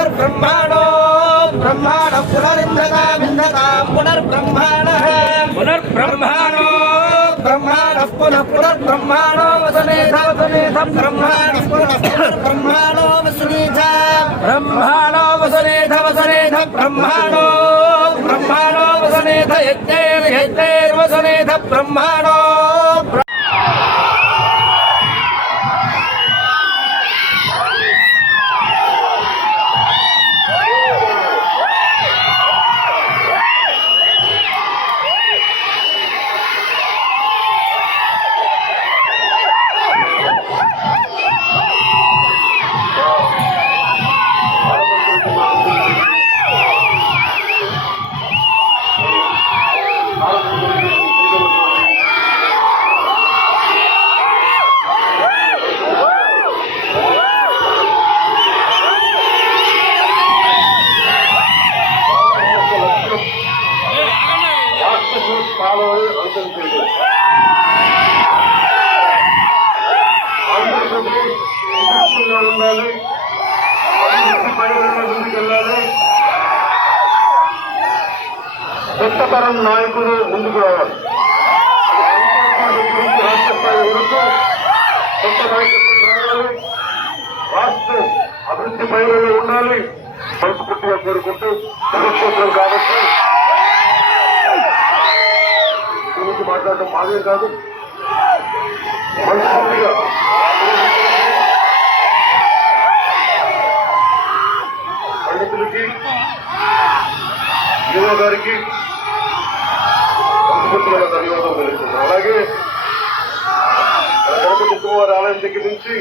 पुनर्ब्रह्माणो ब्रह्माण पुनर्ब्रह्माणो ब्रह्माण पुनर्ब्रह्माणो वसनेध ब्रह्माण पुनर्ब्रह्माणो वसनेध ब्रह्माणो वसनेध ब्रह्माणो वसनेध यज्ञैर्वसनेध ब्रह्माणो కొత్తతరం నాయకులు ముందుకు రావాలి. రాష్ట్ర స్థాయి వరకు కొత్త నాయకత్వం రావాలి. రాష్ట్రం అభివృద్ధి పైలలో ఉండాలి. మనస్ఫూర్తిగా కోరుకుంటూ సురక్షితం కాబట్టి గురించి మాట్లాడటం బాధే కాదు. మనస్ఫూర్తిగా పండితులకి యువ గారికి మనస్ఫూర్తిగా ధన్యవాదాలు తెలుస్తున్నాం. అలాగే గణపతి కుమార్ ఆలయం దగ్గర నుంచి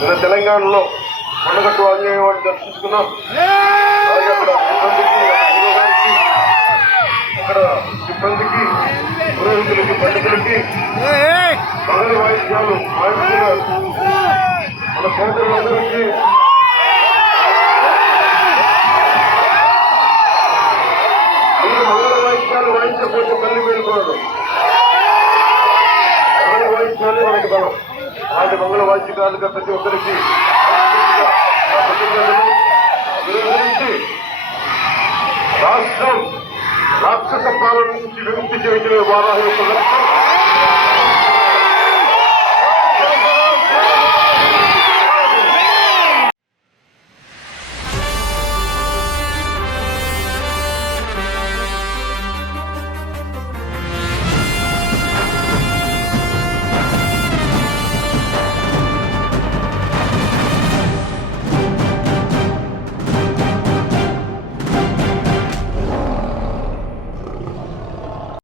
మన తెలంగాణలో కొండగట్టు ఆంజనేయ వాడిని దర్శించుకున్నాం. అలాగే అక్కడ సిబ్బందికి పురోహితులకి పండితులకి మంగళ వాయిద్యాలు మన సోదరులందరికీ మంగళ వాయిద్యాలు వాయించకపోతే తల్లి మేలుకోవడం. మంగళ వాయిద్యాలే మనకి బలం. అలాంటి మంగళ వాయిద్యకాలుగా ప్రతి ఒక్కరికి విరోధించి రాష్ట్రం రాక్షస పాలన నుంచి విముక్తి చేయటమే వారాహి యొక్క లక్ష్యం.